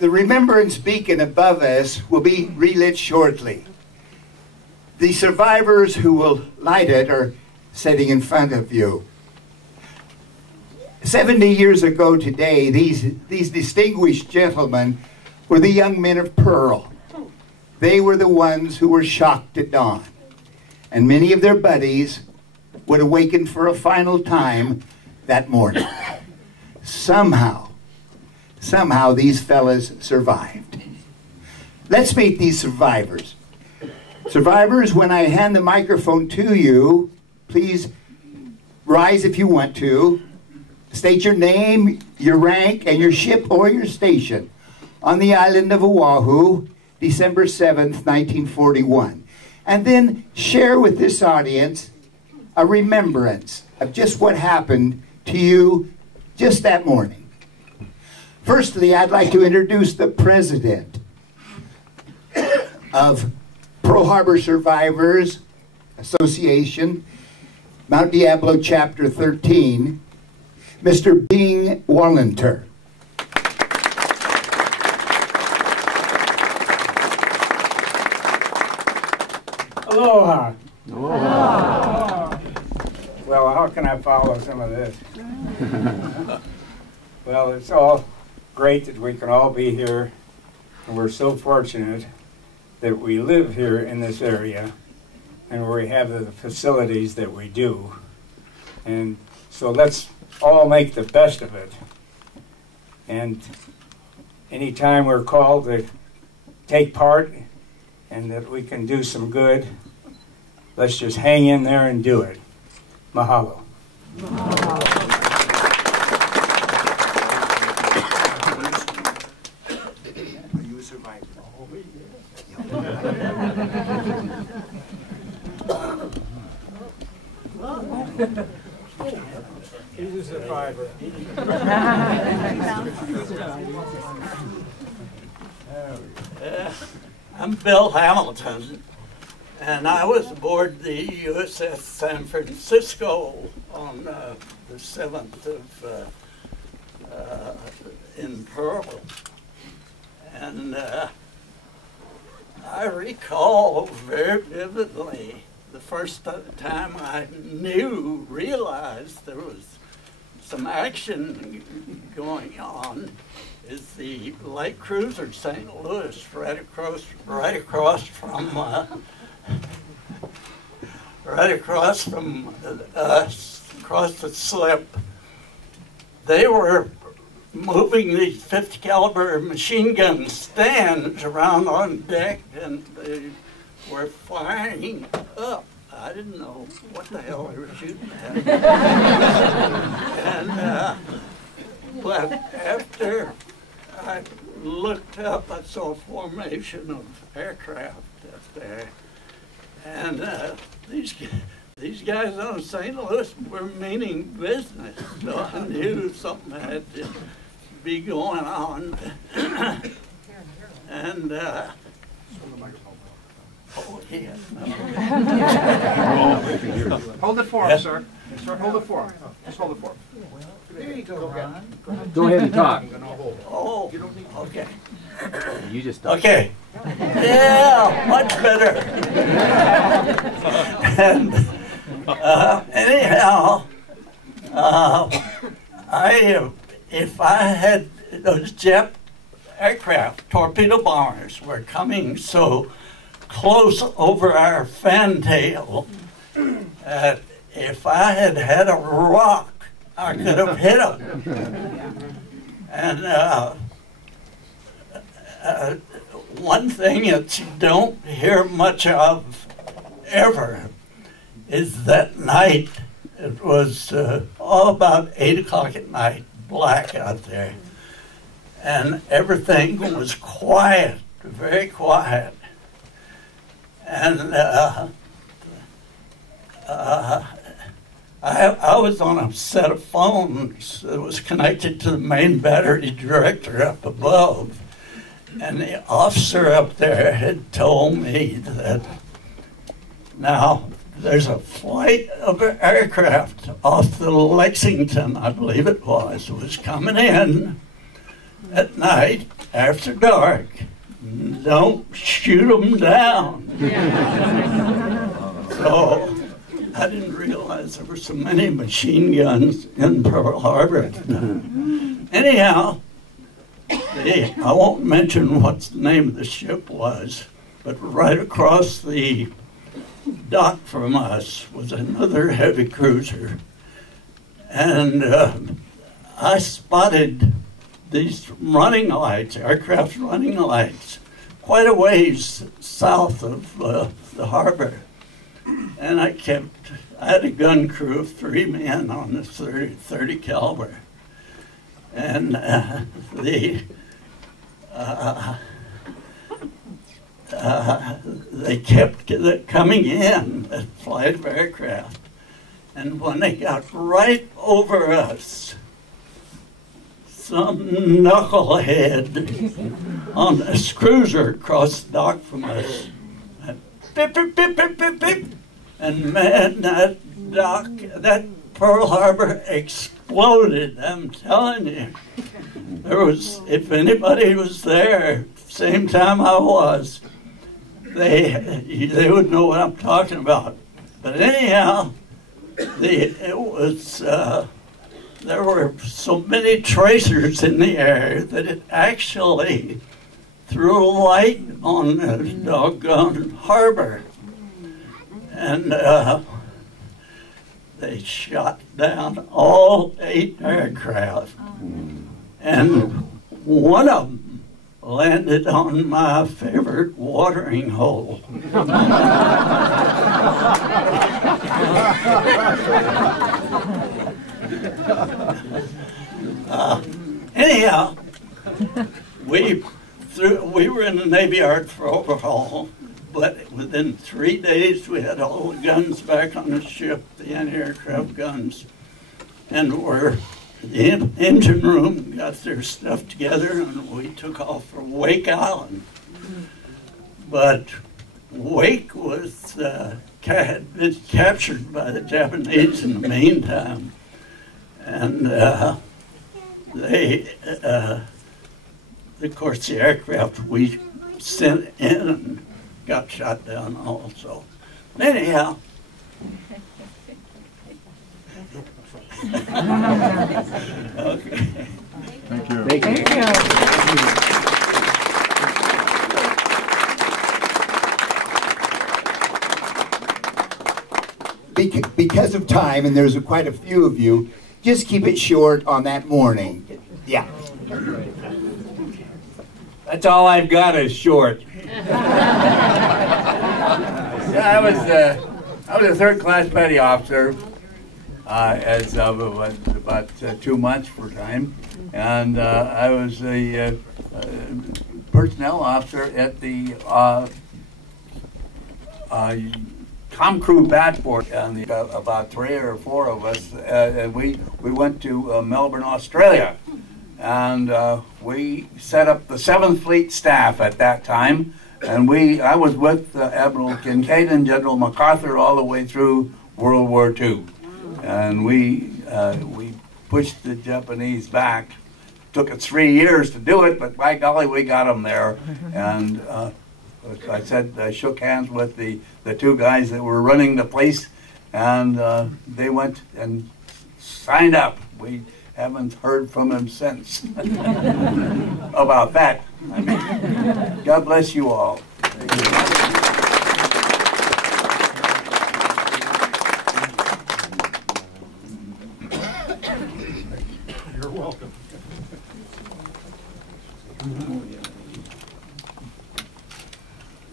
The Remembrance beacon above us will be relit shortly. The survivors who will light it are sitting in front of you. 70 years ago today, these distinguished gentlemen were the young men of Pearl. They were the ones who were shocked at dawn. And many of their buddies would awaken for a final time that morning. Somehow these fellas survived. Let's meet these survivors. Survivors, when I hand the microphone to you, please rise if you want to. State your name, your rank, and your ship or your station on the island of Oahu, December 7th, 1941. And then share with this audience a remembrance of just what happened to you just that morning. Firstly, I'd like to introduce the president of Pearl Harbor Survivors Association, Mount Diablo Chapter 13, Mr. Bing Wallinter. Aloha. Aloha. Well, how can I follow some of this? Well, it's all great that we can all be here, and we're so fortunate that we live here in this area and we have the facilities that we do. And so let's all make the best of it. And anytime we're called to take part and that we can do some good, let's just hang in there and do it. Mahalo. Are you a survivor? He's a survivor. I'm Bill Hamilton, and I was aboard the USS San Francisco on the 7th of in Pearl, and I recall very vividly the first time I realized there was some action going on is the light cruiser St. Louis, right across from us, across the slip. They were moving these 50 caliber machine gun stands around on deck, and they were firing up. I didn't know what the hell they were shooting at. And but after I looked up, I saw a formation of aircraft up there, and these guys on St. Louis were meaning business, so I knew something had to be going on. And oh yeah. Hold it for him, sir. Sir, hold it for him. Just hold it for him. There you go, Ron. Go ahead and talk. Oh, okay. You just talk. Okay. Yeah, much better. And anyhow, if I had those jet aircraft, torpedo bombers were coming so close over our fantail that if I had had a rock, I could have hit them. And one thing that you don't hear much of ever is that night. It was all about 8 o'clock at night, black out there. And everything was quiet, very quiet. And I was on a set of phones that was connected to the main battery director up above. And the officer up there had told me that now there's a flight of aircraft off the Lexington, I believe it was coming in at night, after dark, don't shoot them down. So I didn't realize there were so many machine guns in Pearl Harbor. Anyhow, I won't mention what the name of the ship was, but right across the dock from us was another heavy cruiser. And I spotted these running lights, aircraft running lights, quite a ways south of the harbor. And I had a gun crew of 3 men on the 30 caliber. And they kept coming in, that flight of aircraft. And when they got right over us, some knucklehead on this cruiser across the dock from us, beep, beep, beep, beep, beep, beep. And man, that Pearl Harbor exploded, I'm telling you. There was, if anybody was there, same time I was, they would know what I'm talking about. But anyhow, there were so many tracers in the air that it actually threw a light on the doggone harbor. And they shot down all 8 aircraft. And one of them landed on my favorite watering hole. Anyhow, we were in the Navy Yard for overhaul, but within 3 days we had all the guns back on the ship, the anti-aircraft guns, and the engine room got their stuff together, and we took off for Wake Island. But Wake had been captured by the Japanese in the meantime, and of course, the aircraft we sent in got shot down also. Anyhow. Okay. Thank you. Thank you. Because of time, and there's quite a few of you, just keep it short on that morning. Yeah. That's all I've got is short. I was a third-class petty officer as of about 2 months for time, and I was a personnel officer at the com crew bat board, and about 3 or 4 of us, and we went to Melbourne, Australia, and we set up the 7th Fleet staff at that time, and I was with Admiral Kincaid and General MacArthur all the way through World War II, and we pushed the Japanese back. Took us 3 years to do it, but by golly, we got them there, and I shook hands with the 2 guys that were running the place, and they went and signed up. We haven't heard from them since about that. I mean, God bless you all. You're welcome.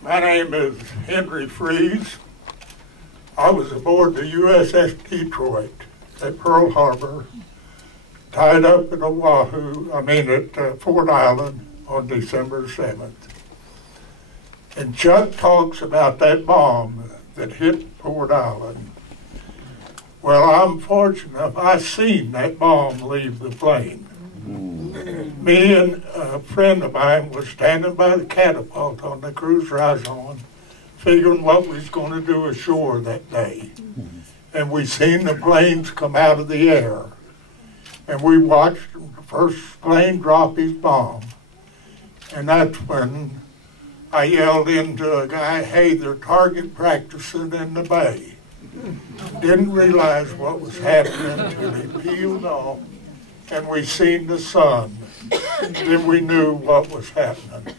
My name is Henry Freeze. I was aboard the USS Detroit at Pearl Harbor, tied up at Fort Island on December 7th. And Chuck talks about that bomb that hit Fort Island. Well, I'm fortunate. I seen that bomb leave the plane. Me and a friend of mine was standing by the catapult on the cruiser I was on, figuring what we was going to do ashore that day. And we seen the planes come out of the air. And we watched the first plane drop his bomb. And that's when I yelled into a guy, hey, they're target practicing in the bay. Didn't realize what was happening until he peeled off and we seen the sun. Then we knew what was happening.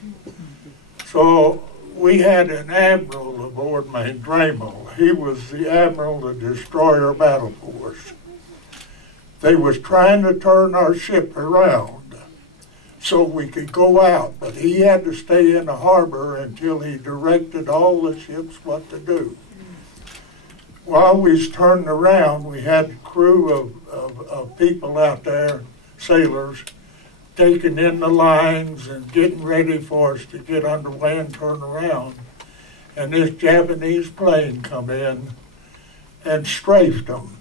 So we had an admiral aboard named Dremel. He was the admiral of the destroyer battle force. They was trying to turn our ship around so we could go out, but he had to stay in the harbor until he directed all the ships what to do. While we was turning around, we had a crew of people out there, sailors, taking in the lines and getting ready for us to get underway and turn around. And this Japanese plane come in and strafed them.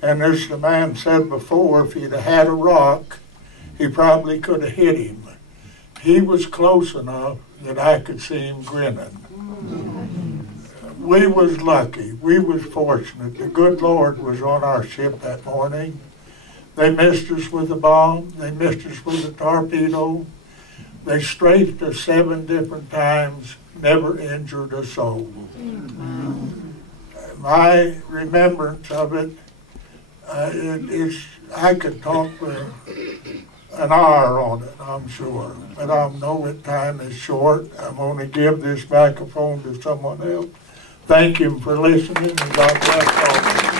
And as the man said before, if he'd have had a rock, he probably could have hit him. He was close enough that I could see him grinning. We was lucky. We was fortunate. The good Lord was on our ship that morning. They missed us with a bomb. They missed us with a torpedo. They strafed us 7 different times, never injured a soul. My remembrance of it, I could talk for an hour on it, I'm sure. But I know that time is short. I'm going to give this microphone to someone else. Thank you for listening, and God bless all of you.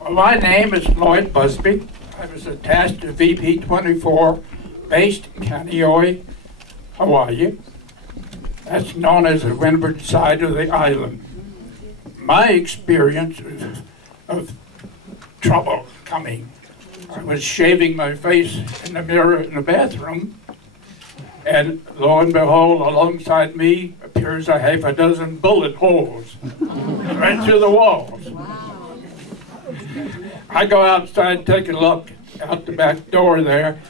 Well, my name is Lloyd Busby. I was attached to VP 24, based in Kaneohe, Hawaii. That's known as the windward side of the island. My experience of trouble coming, I was shaving my face in the mirror in the bathroom, and lo and behold, alongside me appears a half a dozen bullet holes right through the walls. I go outside, take a look out the back door there,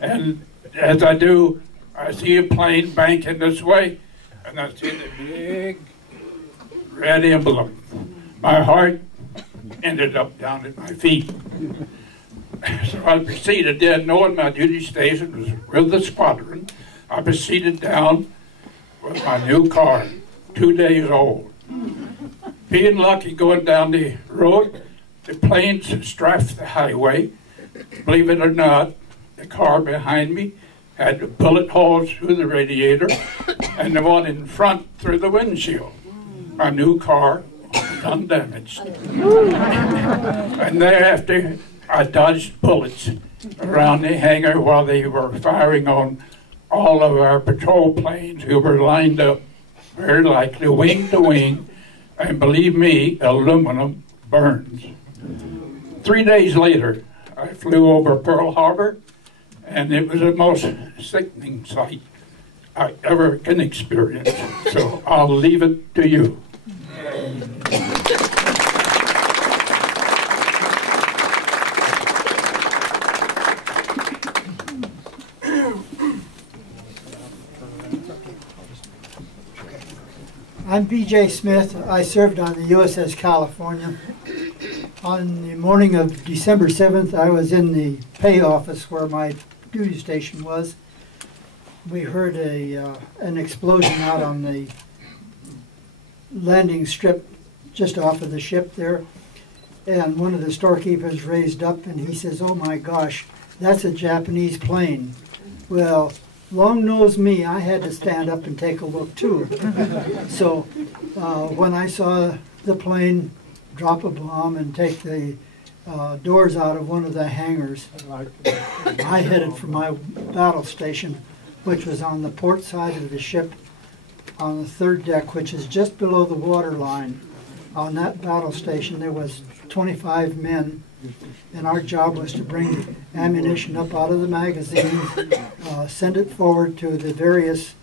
and as I do, I see a plane banking this way, and I see the big red emblem. My heart ended up down at my feet. So I proceeded then, knowing my duty station was with the squadron, I proceeded down with my new car, 2 days old. Being lucky going down the road, the planes strafed the highway. Believe it or not, the car behind me had bullet holes through the radiator and the one in front through the windshield. My new car was undamaged. And thereafter, I dodged bullets around the hangar while they were firing on all of our patrol planes who were lined up very likely wing to wing. And believe me, aluminum burns. 3 days later, I flew over Pearl Harbor, and it was the most sickening sight I ever can experience. So I'll leave it to you. I'm B.J. Smith. I served on the USS California. On the morning of December 7th, I was in the pay office where my duty station was. We heard an explosion out on the landing strip just off of the ship there. And one of the storekeepers raised up and he says, "Oh my gosh, that's a Japanese plane." Well, long nose me, I had to stand up and take a look too. So when I saw the plane drop a bomb and take the doors out of one of the hangars, I headed for my battle station, which was on the port side of the ship on the 3rd deck, which is just below the water line. On that battle station there was 25 men, and our job was to bring ammunition up out of the magazine, send it forward to the various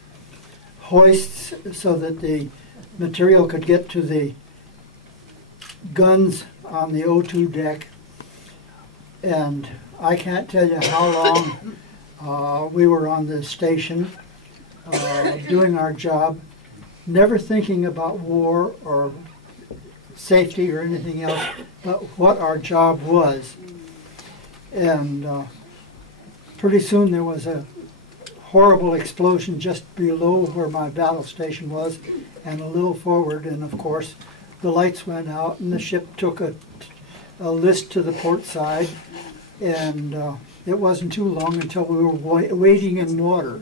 hoists so that the material could get to the guns on the O2 deck. And I can't tell you how long we were on the station doing our job, never thinking about war or safety or anything else, but what our job was. And pretty soon there was a horrible explosion just below where my battle station was and a little forward, and of course the lights went out and the ship took a list to the port side, and it wasn't too long until we were wading in water.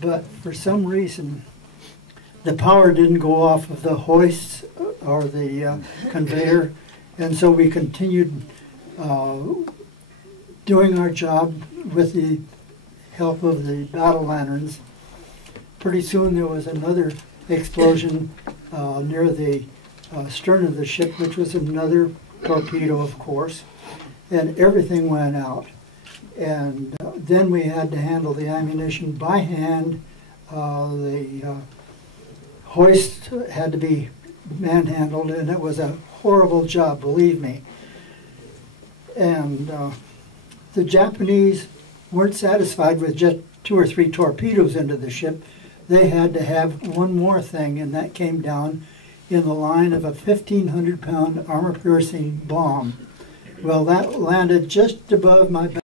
But for some reason the power didn't go off of the hoists or the conveyor, and so we continued doing our job with the help of the battle lanterns. Pretty soon there was another explosion near the stern of the ship, which was another torpedo, of course, and everything went out. And then we had to handle the ammunition by hand. The hoist had to be manhandled, and it was a horrible job, believe me. And the Japanese weren't satisfied with just 2 or 3 torpedoes into the ship. They had to have one more thing, and that came down in the line of a 1,500-pound armor-piercing bomb. Well, that landed just above my back.